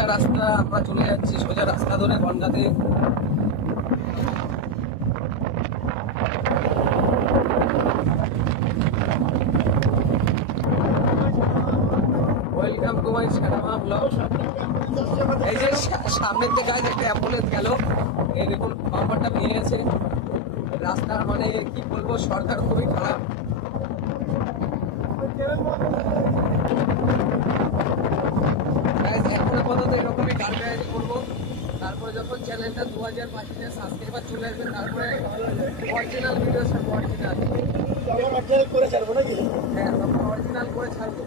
সোজা রাস্তা, আমরা চলে যাচ্ছি সোজা রাস্তা ধরে বনগাঁতে। ওয়েলকাম টু মাই সারামা ব্লগ। এই যে সামনের দিকে একটা অ্যাম্বুলেন্স গেল, এই দেখুন বাম্পারটা ভেঙে গেছে। রাস্তার মানে কি বলবো, সরকার খুবই খারাপ। এখন আপাতত এরকমই গাড়ি করবো, তারপরে যখন চ্যানেলটা 2025 সাবস্ক্রাইবার চলে আসবে, তারপরে অরিজিনাল ভিডিও ছাড়বো। অরিজিনাল করে ছাড়বো নাকি? হ্যাঁ, তখন অরিজিনাল করে ছাড়বো।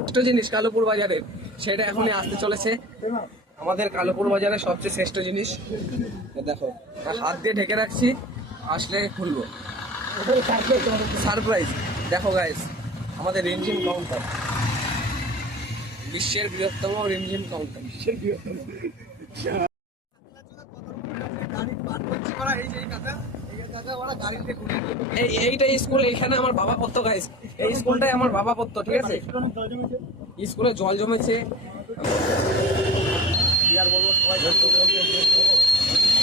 শ্রেষ্ঠ জিনিস কালোপুর বাজারের, সেটা এখনই আসতে চলেছে। আমাদের কালোপুর বাজারের সবচেয়ে শ্রেষ্ঠ জিনিস দেখো, হাত দিয়ে ঢেকে রাখছি, আসলে খুলবো। সারপ্রাইজ। দেখো গাইস, আমাদের রিমঝিম কাউন্টার, বিশ্বের বৃহত্তম রিমঝিম কাউন্টার। এইটা স্কুল, এইখানে আমার বাবা পড়তো গাইস। এই স্কুলটাই আমার বাবা পড়তো, ঠিক আছে? স্কুলে জল জমেছে, কি আর বলবো,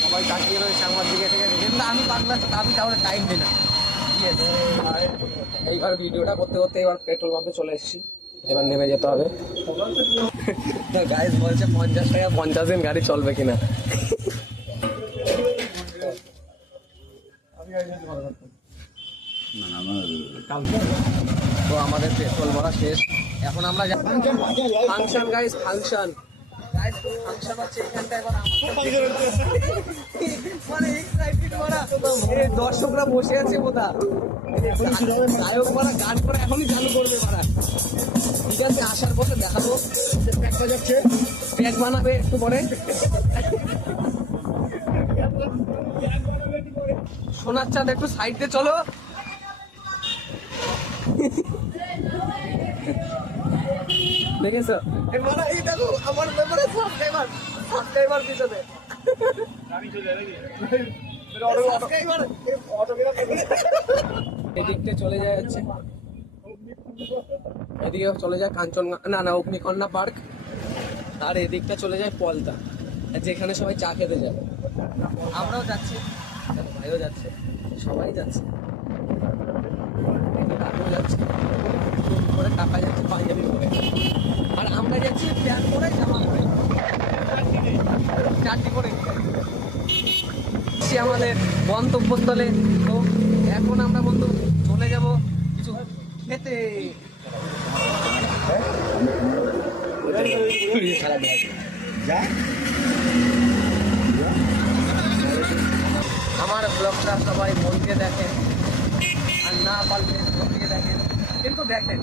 সবাই তাকিয়ে রয়েছে আমার দিকে, ঠিক আছে? কিন্তু আমি বাংলা, আমি তাহলে টাইম দিই না। এইবার ভিডিওটা করতে করতে এবার পেট্রোল পাম্পে চলে এসেছি, এবার নেমে যেতে হবে। গাইস বলছে 50 টাকা 50 দিন গাড়ি চলবে কিনা। তো আমাদের পেট্রোল ভরা শেষ, এখন আমরা ফাংশন গাইস, ফাংশন ফাংশন হচ্ছে এখানটা। এখন মানে দর্শকরা বসে আছে, বোধা গায়ক মারা গান করে এখনই চালু করবে মারা। ঠিক আছে, আসার পথে দেখাবো, প্যাক বানাবে একটু পরে। সোনার চাঁদ একটু সাইড দিয়ে চলো। দেখেছো, এই দেখো আমার ব্যাপারে সাবস্ক্রাইবার পিছনে এদিকটা চলে যায় হচ্ছে, এদিকে চলে যায় কাঞ্চনজঙ্ঘা, না অগ্নিকন্যা পার্ক। আর এদিকটা চলে যায় পলতা, যেখানে সবাই চা খেতে যাবে। আমরাও যাচ্ছি, ভাইও যাচ্ছে, সবাই যাচ্ছে, আমিও যাচ্ছি। করে টাকা যাচ্ছে পাঞ্জাবি পরে, আর আমরা যাচ্ছি প্যান্ট পরে, জামা পরে, চারটি করে আমাদের গন্তব্যস্থলে। তো এখন আমরা বন্ধু চলে যাব কিছু খেতে। আমার ব্লগটা সবাই মন দিয়ে দেখেন, আর না পারলে মন দিয়ে দেখেন, কিন্তু দেখেন,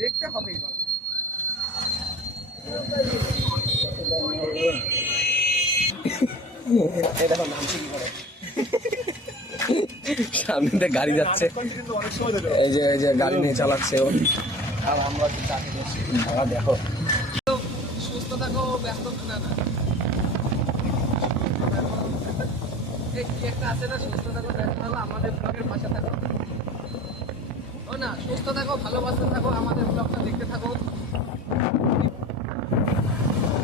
দেখতে হবে। এবার দেখো নাম কি করে, সামনে গাড়ি যাচ্ছে, এই যে গাড়ি নিয়ে চালাচ্ছে ও, আর আমরা চাকরি করছি। দেখো, সুস্থ থাকো, ব্যস্ত না না, কি একটা আছে না, সুস্থ থাকো, ব্যস্ত থাকো, আমাদের ব্লগের পাশে থাকো। ও না, সুস্থ থাকো, ভালোবাসতে থাকো, আমাদের ব্লগটা দেখতে থাকো।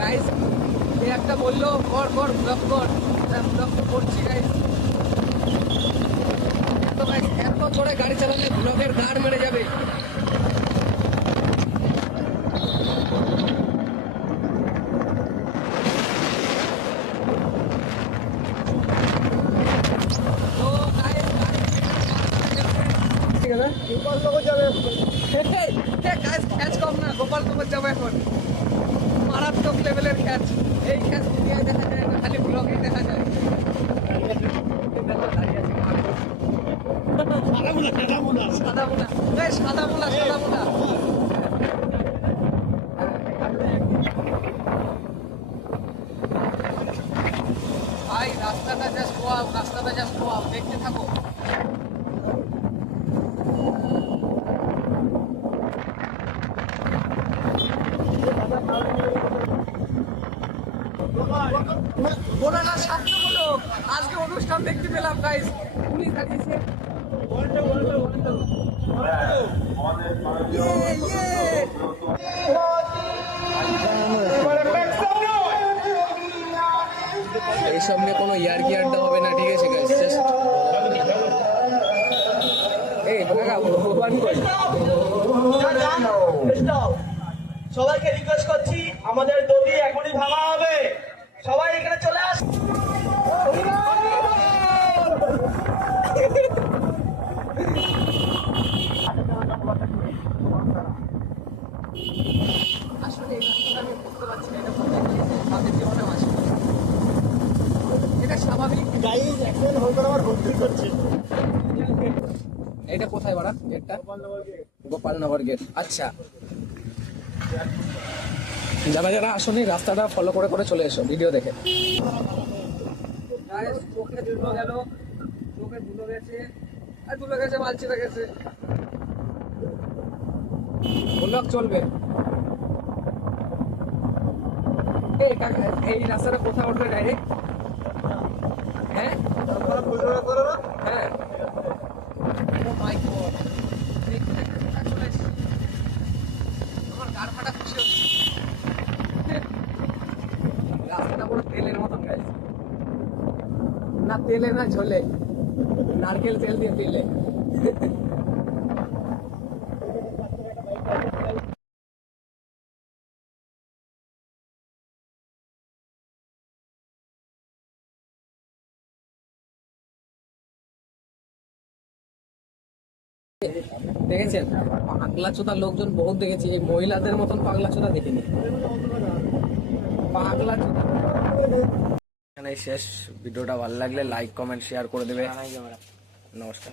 গাইস, এই একটা বললো কর ব্লগ কর, ব্লগ তো করছি গাইস। এত জোরে গাড়ি চালালে ব্লগের গাড় মেরে যাবে। গোপালনগর যাবো এখন, মারাত্মক লেভেলের খ্যাচ। এই খ্যাচ দুনিয়ায় দেখা যায় না, খালি ব্লগে দেখা যায়। সাদা মোলা ভাই, রাস্তাটা জাস্ট ওয়াও, দেখতে থাকো। আজকে অনুষ্ঠান দেখতে পেলাম গাইস, পুলিশ দাঁড়িয়েছে, এইসব নিয়ে কোনো ইয়ার্কি আড্ডা হবে না, ঠিক আছে গাইস? এই ভগবান কই? সবাইকে রিকোয়েস্ট করছি, আমাদের দড়ি এখনই ভাঙা হবে, সবাই এখানে চলে আস। আসলে এই রাস্তাটা আমি বুঝতে পারছি না, এটা আমাদের জীবনে আসে, এটা স্বাভাবিক। গাইজ এখন হয়তো আমার ভর্তি করছে। এটা কোথায় বাড়া গেটটা? গোপালনগর গেট। আচ্ছা, যারা যারা আসলে রাস্তাটা ফলো করে করে চলে এসো ভিডিও দেখে। চোখে ধুলো গেল, চোখে ধুলো গেছে, আর ধুলো গেছে, মালচিটা গেছে, ব্লগ চলবে। এই কাকা, এই রাস্তাটা কোথায় উঠবে ডাইরেক্ট? হ্যাঁ হ্যাঁ, ও মাই গড, আমার গাড় ফাটা খুশি হচ্ছে। রাস্তাটা পুরো তেলের মতন গাইছে, না তেলে না ঝোলে, নারকেল তেল দিয়ে দিলে। দেখেছেন পাগলা চোদা লোকজন বহুত দেখেছি, এই মহিলাদের মতন পাগলা চোদা দেখিনি। পাগলা চোদা। এখানে শেষ। ভিডিওটা ভালো লাগলে লাইক কমেন্ট শেয়ার করে দেবে। নমস্কার।